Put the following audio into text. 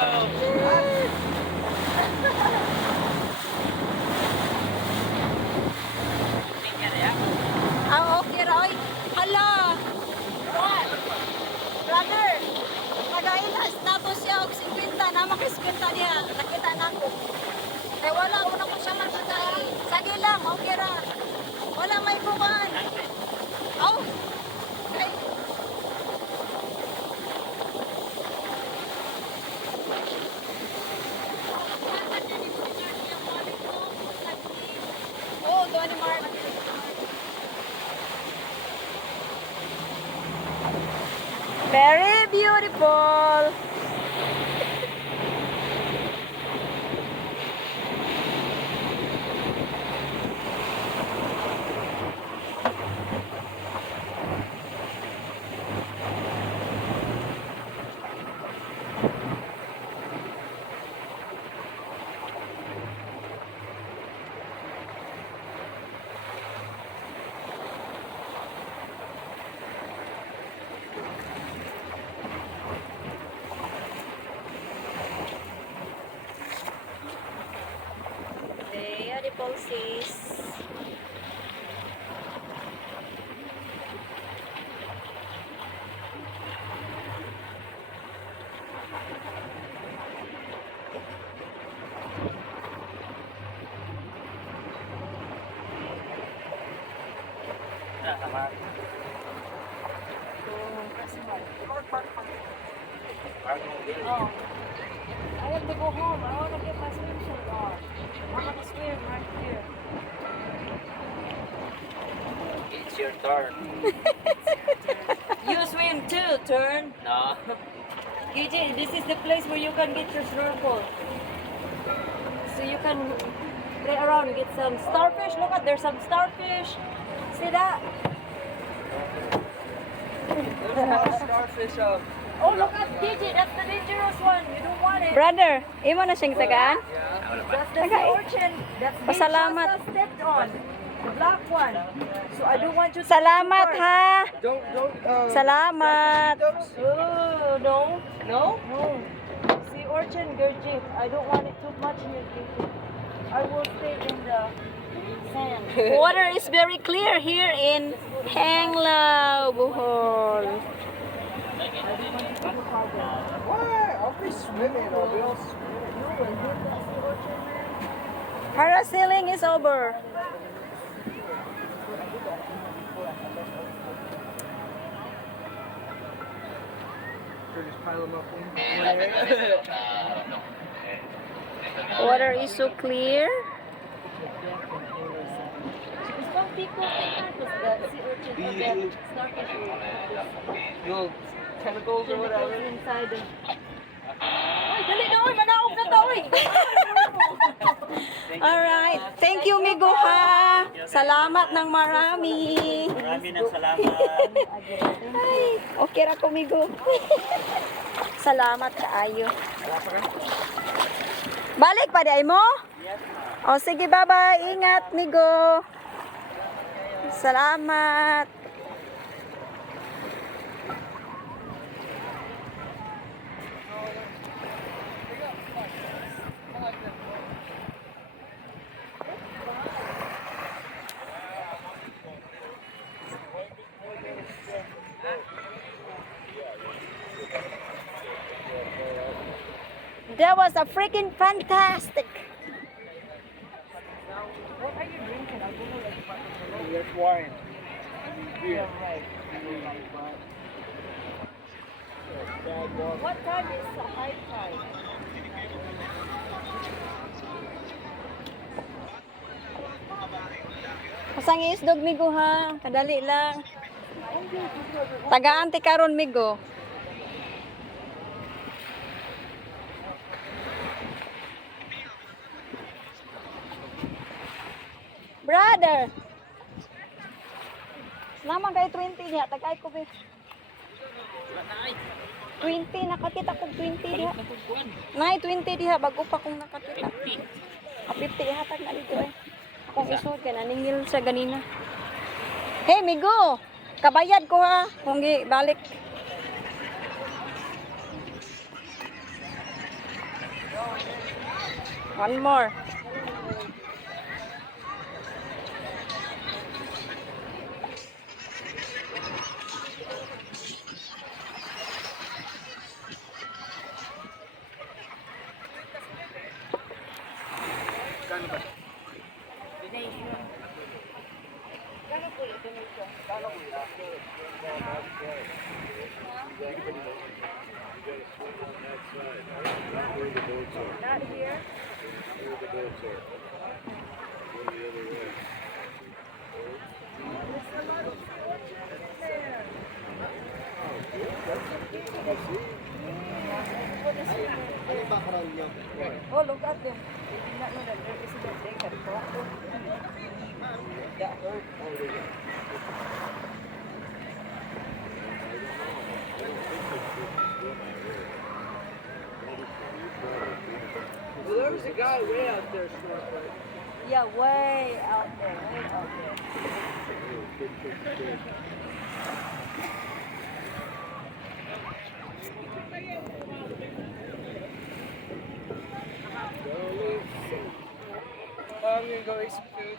Ang okay ra oy. Hala. What? Brother. Nagaila status siya og 50 na makiskwenta niya. Nakita nako. Kaya wala una ko siya magkakay. Sige lang, okay ra. Wala may buwan. Oh. Okay. Oh, doon ni Mark. Very beautiful. Beautiful sis. Oh. I have to go home. I want to get my swimsuit on. I'm gonna swim right here. It's your turn. You swim too, turn. No. KJ, this is the place where you can get your snorkel. So you can play around, get some starfish. Look at, there's some starfish. See that? There's more starfish out. Oh, look at KJ, that's the dangerous one. You don't want it. Brother, imo na siyang tagaan? That's the sea urchin. That's the Pasalamat. stepped on. The black one. So I don't want you to. Salamat ha. Don't. Salamat. Oh, no. No? No. Sea urchin, Gurji. I don't want it too much here, KJ. I will stay in the sand. Water is very clear here in Hanglaw, Bohol. Why? I'll be swimming. I'll be all swimming. Parasailing is over. Sure, just pile them up in one area. Water is so clear. Little tentacles or whatever. Inside the... Ay, dali na, oy, manaog na to, oy. Alright. Thank you, Migo ha. Salamat ng marami. Marami ng salamat. Ay, okay ra ko, Migo. Salamat kaayo. Balik pa di ay mo? O sige, bye-bye. Ingat, Migo. Salamat. That was a freaking fantastic. What are you drinking? I don't know, like, That's wine. yeah, right. What time is the high tide? Pasang isdog, Migo ha. Kadali lang. Tagaan ti karon, Migo. Brother. Naman kay 20 niya, tagay ko be. 20 nakakita ko 20 diha. Nay 20 diha bago pa kong nakakita. 50 hatag na dito eh. Akong isod ka na ningil sa ganina. Hey Migo, kabayad ko ha kung balik. One more. Not here. Oh, look at them. They did not know that there is a day that that hurt. Well, there was a guy way out there snorkeling. Yeah, way out there, way out there. I'm gonna go eat some food.